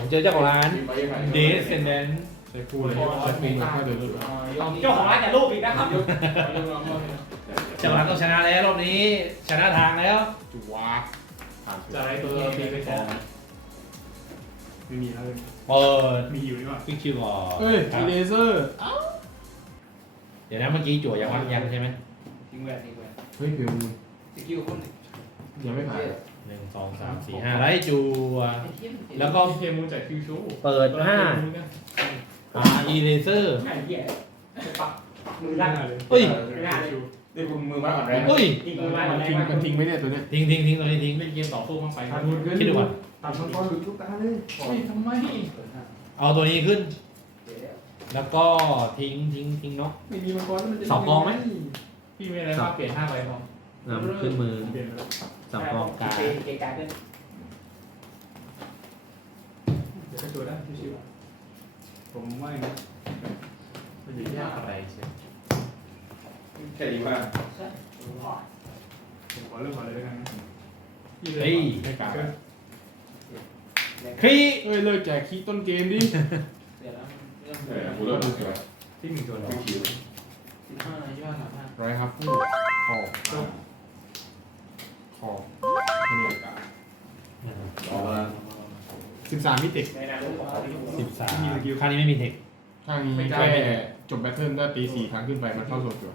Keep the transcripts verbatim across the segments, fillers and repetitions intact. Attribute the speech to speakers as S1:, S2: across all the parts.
S1: เจอเจ้าของร้านเดสเซนเดน
S2: ใช้คู่เลยใช้คู่เลยค่อยเดินรูป
S3: เจ้าของร้านแต่รูปอีกนะครับ
S1: เจ้าของร้านต้องชนะแล้วรอบนี้ชนะทางแล้ว
S2: จุวา
S4: จะให้ตัวตีไปแค่ไม่มีแล้ว
S1: เปิด
S4: มีอยู่นี่ว่า
S1: ฟิกคิวก่อน
S2: เอ้ยมีเลเซอร์
S1: เดี๋ยวนะเมื่อกี้จั่วยังว่ายังใช่ไหม
S3: ทิ้งแหวนทิ้งแหวน
S2: เฮ้ยเพียว
S3: สกิลคน
S2: ยังไม่ผ่าน
S1: หนึ่งสองสามสี่ห้าไล่จั่วแล้วก็
S4: เทมูจากคิวชู
S1: เปิดห้าอ่าอีเลเซอร์
S3: ไอ้เหี้ยปักมือลั่น
S4: เลย
S1: เฮ้ย
S3: ไม่น่าเลย
S5: นี่คุณมือมาก่อนแรง
S1: เฮ้ย
S3: ทิ้งมือลั่น
S2: มัน
S3: แร
S2: ทิ้
S3: ง
S2: ง
S3: มาก
S2: มันทิ้งไม่ได้ตัวเนี้ย
S1: ทิ้งทิ้งทิ้งตรงนี้ทิ้ง
S4: เล่นเกมต่อสู้บ้างไป
S2: ขาดทุนเกิน
S1: คิดดูก่อน
S2: ตัดมังกรหลุดลูกตาเลย
S4: เฮ้ยทำไม
S1: เอาตัวนี้ขึ้น แล้วก็ทิ้งทิ้งทิ้งนก
S2: ไม่มีมังกรแล้วมันจะ
S1: สองกองไหม
S4: พี่มีอะไรบ้างเปลี่ยนห้าใบพอ
S1: นำขึ้นมือ
S4: เปลี่ยนไปแล้ว
S1: สองกองกลาง
S3: เกย์การเล่น
S4: เดี๋ยวก็ตัวได้ชิวๆผมว่าอย่างนี้มันอยู่ยากอะไรใช่
S5: แค่ดีมาก
S4: ผมขอเริ่มก่อนเลยแล้วกันนะ
S1: เฮ้ย
S2: ไม่กล้า
S1: ครี
S2: เฮ้ยเลิกแจกคีย์ต้นเกมดิ
S3: เดี๋ยวแล้วเริ่ม
S5: เออกูเริ่มรู้สึกว่า
S4: ที่หนึ่งตัวเนาะ
S5: ไม่คิว
S3: สิบห้ายี่ห้าสามห้า
S2: ร้อยครับคู่ขอบขอบนี่
S5: ออกมา
S2: สิบสามมิติ
S3: ในนามของเขาที่ถูก
S1: สิบสามคราวนี้ไม่มีเทค
S2: ถ้ามีแค่จบแบทเทิลได้ตีสี่ครั้งขึ้นไปมันเข้าโซนจั่ว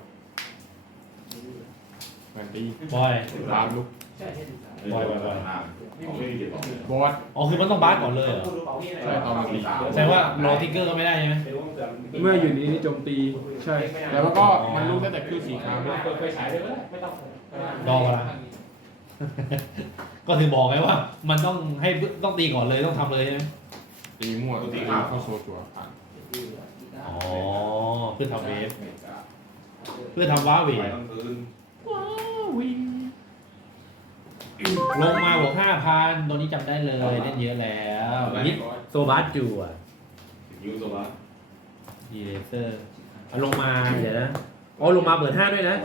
S2: แมนตี
S1: บอย
S2: ตามลุก
S3: ใช่ใช่สิบสาม
S1: บ่อยบ่อยบ่อย
S5: ไม่มีเดี๋ยว
S2: บอส
S1: อ๋อคือมันต้องบาสก่อนเลยเหรอ
S3: พูดรู้เปล่าพี่อะไร
S2: ใช่ตอนมาตี
S1: แสดงว่ารอทิกเกอร์ก็ไม่ได้ใช่ไหม
S2: เมื่ออยู่นี้นี่โจมตีใช่แล้วก็มันลุกได้แต่คือสี่ครั้ง
S3: เปิดไฟฉายเลยไม่ต้อง
S1: รอเวลา ก็ถึงบอกไงว่า มันต้องให้ต้องตีก่อนเลยต้องทำเลยใช่ไหม
S2: ตีมั่วตีเข้าโซจั่วผ่าน
S1: อ๋อเพื่อทำเวฟเพื่อทำว้าเว
S5: ไป
S1: ฟ
S5: ต้องคืน
S1: ลงมาบวกห้าพันตัวนี้จำได้เลยเล่นเยอะแล้วนิดโซบาสจูอ่ะ
S5: ยูโซบะ
S1: ดีเลเซอร์เอาลงมาเดี๋ยวนะอ๋อลงมาเปิดห้าด้วยนะ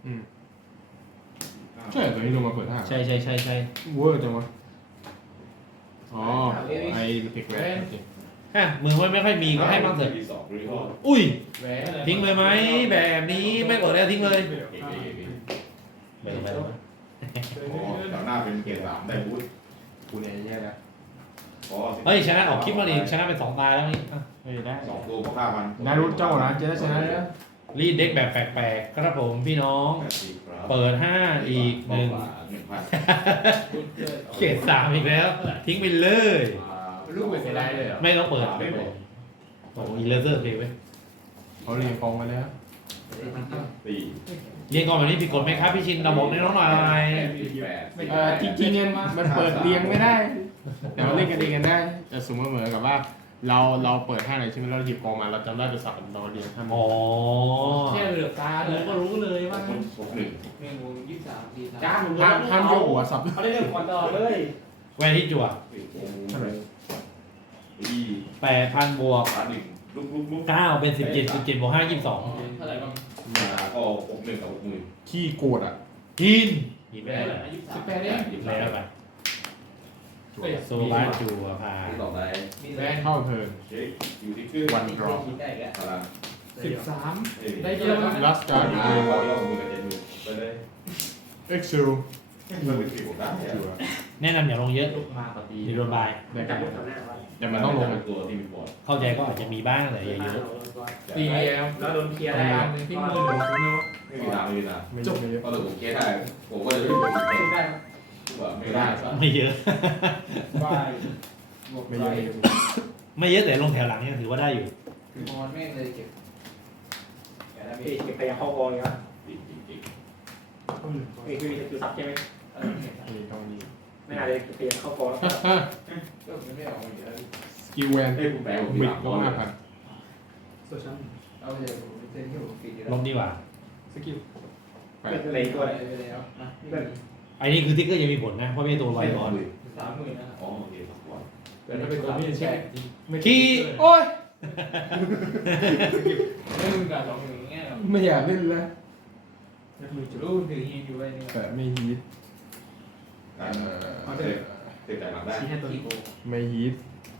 S2: ใช่ตัวนี้ลงมาเปิดห้า
S1: ใช่ใช่ใช่ใช่
S2: เวอร์จังวะอ๋อไอเทคแวนโอเค
S1: ฮะมือไม่ไม่ค่อยมีก็ให้บ้างเถอะ
S5: ที่สองรีพอร์ต
S1: อุ้ย
S3: แหวน
S1: ทิ้งเลยไหมแบบนี้ไม่กดแล้วทิ้งเลย
S5: เก๋เก๋เก๋
S1: เบลไปแล้ว
S5: อ๋อแถวหน้าเป็นเกียร์สามได้บูท
S2: กูเนี่ยแย่แล้ว
S5: อ๋อ
S1: เฮ้ยชนะออกคลิปมาดิชนะเป็นสองตาแล้วนี่อ่ะ
S2: เฮ้ยได้
S5: สองตัวก็ห้าพัน
S2: นารุเจ้าร้านจะได้ชนะแล้ว
S1: รีดเด็กแบบแปลกๆครับผมพี่น้อง เปิดห้าอีกหนึ่ง
S5: หนึ่งพัน
S1: เขตสามอีกแล้ว ทิ้งไปเลย
S4: ลูกเปิดเสียดายเลยเหรอ
S1: ไม่ต้องเปิดไม่เปิดโอ้โหอีเลเซอร์เพลย์ไว้ย
S2: เขาเรียงกองมาแล้ว
S5: ตี
S1: เรียนก่อนแบบนี้ผิดกฎไหมครับพี่ชินเราบอกในน้องหน่อย
S5: แปด
S2: เอ่อจริงๆเนี่ยมันเปิดเรียงไม่ได้ แต่มันเล่นกันเองกันได้แต่สมมติเหมือนกับว่า เราเราเปิดห้าอะไรใช่ไหมเราหยิบกองมาเราจำได้จะสับเราเรียงห้า
S1: อ๋อ
S4: แค่เหลือบตาเลยก็รู้เลยว่า
S5: หกหกหนึ่ง
S3: หนึ่งวงยี่สิบสามสี่สามจ้าหนู
S2: ห้ามห้ามยกหัวสับ
S3: เขาได้เรื่องก่อนต่อเลย
S1: แวนที่จั่ว
S5: อี
S1: แปดพันบวก
S5: สามหนึ่งลุกลุกลุก
S1: เก้าเป็นสิบเจ็ดสิบเจ็ดบวกห้ายี่สิบสอง
S3: เท่าไหร่บ้าง
S5: มาก็หกหนึ่งกับหกหมื่น
S2: ขี้โกรธอ่ะ
S1: กินหยิบไป
S3: เท่าไห
S1: แล้
S3: ร่
S1: ว
S3: ยี่สิบสาม
S4: สิบแปดเอง
S1: หยิบแล้วไปโซบาสจั่วพา
S5: ที่ต่อไป
S3: มี
S2: แม่
S3: แรง
S2: เข้าเทิร์น
S5: เช็คอยู่ที่เครื่อง
S2: วันรอ
S3: คิดได้แก
S5: พลัง
S4: สิบสาม
S5: เอ้ย
S4: ได้เยอะมาก
S2: ลัสการ์ด
S5: อ่า
S2: อีก
S5: ก็ยอดสมุนกับเจ็ดหมื่นไปเลย
S2: เอ็กซิล
S5: มันเป็นสี่ผมได้
S2: จั่ว
S1: แนะนำอย่าลงเยอะ
S4: ลูกมาปฏิ
S1: ดีโดนบาย
S2: ได้กัน
S3: หน้าว่า
S2: แต่มันต้องลง
S5: เป็นตัวที่มีบอร์ด
S1: เข้าใจก็อาจจะมีบ้างแต่อย่าเยอะ
S4: ตีแล้ว
S3: แล้วโดนเคลียร์
S4: ได้
S3: ได้
S4: ที่มือหนูไม่รู้
S5: ไม่มีทางไม่มีทาง
S2: ไม่จบเลย
S5: เพราะถ้าผมเคสได้ผมก็จะไม่เป็นเคส
S3: ได้
S5: ไม่ได้สัก
S1: ไม่เยอะ
S3: บายบวก
S2: ไม่
S3: ไป
S2: เยอะ
S1: ไม่เยอะแต่ลงแถวหลังยังถือว่าได้อยู่
S3: มอนแม่งเลยเก็บเก็บเก็บไปยังเข้ากองเลยครับ
S5: จริงจริงจริง
S3: เอ้คือมีสกิลซับใช่ไหม
S2: นี่ตรงนี้
S3: ไม่น่าเลยเก็บไปยังเข้ากองแล้วก็
S5: ก็ไม่ออกมาเยอะ
S2: สกิลแวน
S5: ให้ผมแปลผม
S2: บิ
S5: มี
S2: ด
S5: สาม
S2: ก็
S5: ร้อย
S2: ห้าพัน
S4: โซชั่น
S3: เอาไปเลยผมเซ็นที่ผมฟีดอยู่
S1: ล
S3: แล้ว
S1: บดีกว่า
S4: สกิล
S2: ไป
S3: เป็นอะไรตัวอะไรไปแล้วนะ
S1: ไอ้นี่คือทิกเกอร์ยังมีผลนะ เพราะไม่ใช่ตัวลอยบอล
S3: สามหมื่นนะครับ
S5: อ๋อโอเคครับก่อน
S4: แต่ถ้าเป็นตัวพี่เช็ค
S1: ขี้
S2: โอ้ย
S3: หนึ่งกับสองหมื่นเงี้ย
S2: ไม่อยากเล่นแล้ว
S3: รูปถือฮีอยู่ไว้นี่
S2: แต่ไม่ฮีท
S5: การเออเสร็จเสร็จจากหลังได้
S4: ชี้ให้ตัวนี้
S2: ไม่ฮีท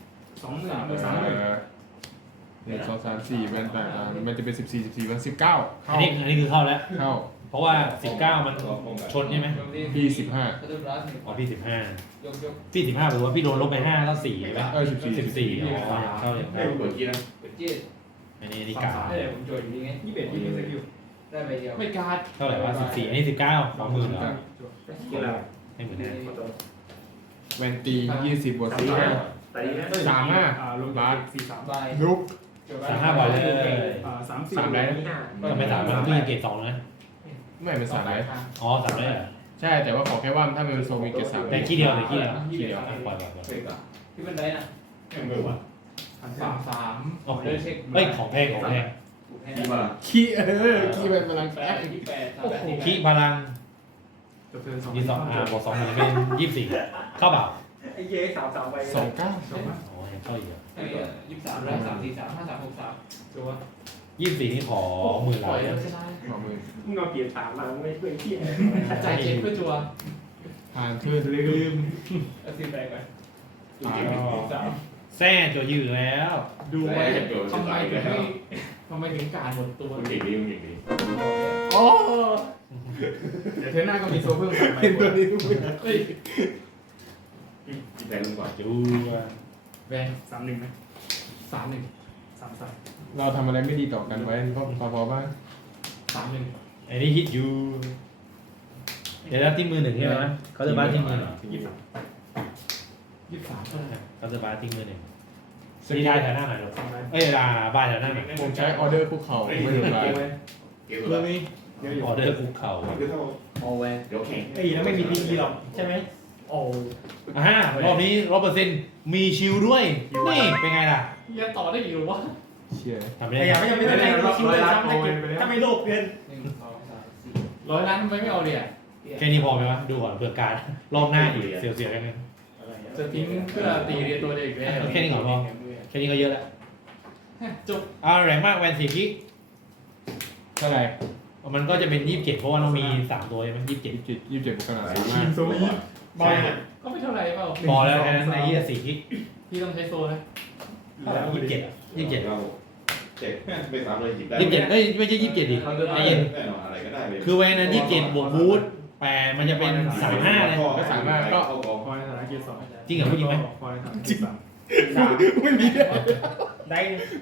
S4: สองหมื่นสามหมื่น
S2: หนึ่งสองสามสี่แวนแปดมันจะเป็นสิบสี่สิบสี่แวนสิบเก้า
S1: อั
S2: เข้าน
S1: นี้อันนี้คือเข้าแล้ว
S2: เข้า
S1: เพราะว่าสิบเก้ามันชนใช่ไหม
S2: พี่สิบห้า
S1: อ๋อพี่สิบห้าย
S5: กยก
S1: พี่สิบห้าหรือว่าพี่โดนลบไปห้าแล้วสี่ไหม
S2: เออสิบสี่
S1: สิบสี่อ๋อเข้าเลย
S5: ให้เปิดกี่นะ
S1: อันนี้อันนี้กา
S3: ได้ผมโจทย์อยู่ดีไง
S4: ยี่สิบเอ็ดยี่สิบสกิล
S3: ได้ใบเดียว
S2: ไม่การ์ด
S1: เท่าไหร่วะสิบสี่อันนี้สิบเก้าสองหมื่นเหรอ
S3: กี่ละ
S1: ให้หมื่นห้า
S2: แวนตียี่สิบบวกสี่
S3: แต่ดีนะ
S2: สามห้า
S4: อ่าลงสี่สาม
S3: ใบ
S2: ลุก
S1: สามห้าบอลเลย
S4: อ่าสามสี่
S2: สามได้
S1: ทำไมสามมันพี่เกรดสองนะ
S2: ไม่เป็นสามได้
S1: อ๋อสามได้เหรอ
S2: ใช่แต่ว่าขอแค่ว่าถ้ามันเป็นโซมีเกตสาม
S1: แต่ขี้เดียวเลยขี้เดียวขี้เดียวอ่ะปล่อยปล่อยปล่อย
S5: เสกอ่ะ
S3: ที่มันได้นะ
S5: ยังไม่หวาน
S3: สามสาม
S1: โอ้โหเฮ้ยของแพงของแพง
S5: ดีมาก
S2: ขี้เออขี้เป็นพลัง
S3: แป
S2: แฝ
S3: ด
S2: ง
S3: ที่แปด
S1: ขี้พลัง
S4: จบเทิร์นสอง
S1: ยีสองอ่าบวกสองหมื่นเป็นยี่สิบสี่เข้าเปล่า
S3: ไอ้เย้สามสามใบ
S2: สองเก้า
S4: จบไหม
S1: อ๋อยังเข้าอีกเหรอ
S3: ยี่สิบสามแล้วสามสี่สามห้าสามหกสาม
S4: จบวะ
S1: ยี่สิบสี่นี่ขอหมื่น
S3: ป
S1: ล้า
S3: ล่อย
S1: น
S3: แล้วใช่ไหม
S2: ขอมือ
S3: มึงเอาเกียร์สามมาไม่ช่วยเที่ย
S2: จ่ายเจ็ดเพื่อจัวผ่านเทิร์นลืม
S3: เอาสิบแปดไป
S5: จริงๆ
S3: สาม
S1: แซ่จะยืดแล้ว
S2: ดูไว้
S3: ทำไมถึงไม่ทำไมถึงการหมดตัว
S5: มึงเก่งดีมึงเก่งดี
S2: โอ้
S4: เดี๋ยวเทิร์นหน้าก็มีโซเพิ่มสามใบ
S2: เป็นตัวนี้ด้วย
S3: เฮ้ย
S5: จิตใจลงก่อน
S1: จูอ่ะ
S3: แวน
S4: สามหนึ่งไหม
S3: สามหนึ่ง
S4: สามสาม
S2: เราทำอะไรไม่ดีต่อกันไว้ก็พอพอบ้าง
S3: สามหนึ่ง
S1: ไอ้นี่ฮิตยูเดี๋ยวรับที่มือหนึ่งใช่ไหมเขาจะบ้านที่มือหนึ่ง
S4: ยี่สิบ
S3: ยี่สิบสามเท่าไหร่
S1: เขาจะบ้านที่มือหนึ่งนี่ได้แถวหน้าหน่อยหรอ
S4: สามใบ
S1: เอ้ยลาบ้านแถวหน้าหน่อย
S2: ผมใช้ออเดอร์ภูเขาไม่ถึงไร
S5: เก่ง
S1: เรื่
S5: เล
S1: อง
S5: ย
S1: นี้
S4: เดี๋ยวอยู่
S1: ออเดอร์คุกเข่า
S5: คือถ้า
S3: โอเวน
S5: เดี๋ยวแข่ง
S3: ไอ้แล้วไม่มีพีจีหรอกใช่ไหมโอ้
S1: อ่ารอบนี้ร้อยเปอร์เซ็นต์มีชิลด้วย นี่เป็นไงล่ะ
S3: ยังต่อได้อยู่หรือวะ
S2: เชียร์
S1: ทำไม่ได้
S3: ยังไม่ยังไม่ได้คิวเลยซ้ำแต่ถ้าไม่โลภเกิน
S6: หนึ่งสองสามสี่
S3: ร้อยล้านทำไมไม่เอาเลยอ่ะ
S1: แค่นี้พอไหมวะดูก่อนเผื่อการรอบหน้าอีกเสียวๆกันนึง
S3: จะทิ้งเพื่อตีเรียนตัวเด็กเลย
S1: แค่นี้ก่อนพอแค่นี้ก็เยอะแล้ว
S3: จบ
S1: อ่าแรงมากแวนสี่กิก
S2: เท่าไหร่
S1: มันก็จะเป็นยี่สิบเจ็ดเพราะว่าเรามีสามตัวใช่ไหมยี่สิบเจ็ด
S2: ยี่สิบเจ็ดยี่สิบเจ็ดขนาดสาม
S4: ที
S2: ห้าม
S4: โซอี
S3: บอยก็ไม่เท่าไหร่เปล่า
S1: พอแล้วแค่นั้นในยี่สิบสี่กิก
S3: พี่ต้องใช้โซนะ
S1: ยี่สิบเจ็ดยี่สิบเจ็ด
S5: เราเจ็บไม่สามเลยจิบได้
S1: ยี่สิบเจ็ดเอ้ยไม่ใช่ยี่สิบเจ็ดดิใจเย็น
S5: แน่นอนอะไรก็ได้เลย
S1: คือเวนนั้นยี่สิบเจ็ดบวกบูทแปดมันจะเป็นสามห้าเลย
S2: ก็สามารถก็
S5: เข้ากอง
S4: คอยฐานะเกียร์สอง
S1: จริงเหรอผู้หญิงไหม
S4: คอยฐานะเกียร์สาม
S2: ไม่มี
S3: ได้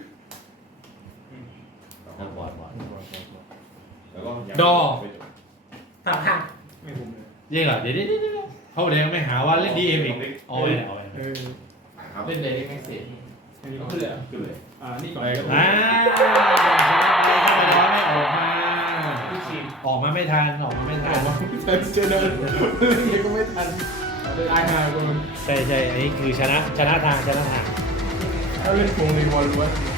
S1: บอดบอด
S5: แล้วก็
S3: สามห้า
S4: ไม่คุ้มเลย
S1: เยังเหรอเดี๋ยวเดี๋ยวเดี๋ยวเขาเดี๋ยวไม่หาว่าเล่นดีเอ็มอีกเอาไว้เอาไว้
S4: เออ
S5: ครับ
S3: เล่นเลยไม่เสีย
S4: แค่นี้
S3: ก็
S4: ก็
S3: เหลือ
S5: ขึ้นเลย
S4: อ่านี่ก่อน
S1: อ่าไม่ออกมา
S3: พี่ชี
S1: ออกมาไม่ทันออกมาไม่ทัน
S2: แฟนเจเนอร์ยังก็ไม่ทันตายหาคน
S1: ใช่ใช่อันนี้คือชนะชนะทางชนะทาง
S2: ถ้าเล่นโกงในบอลวะ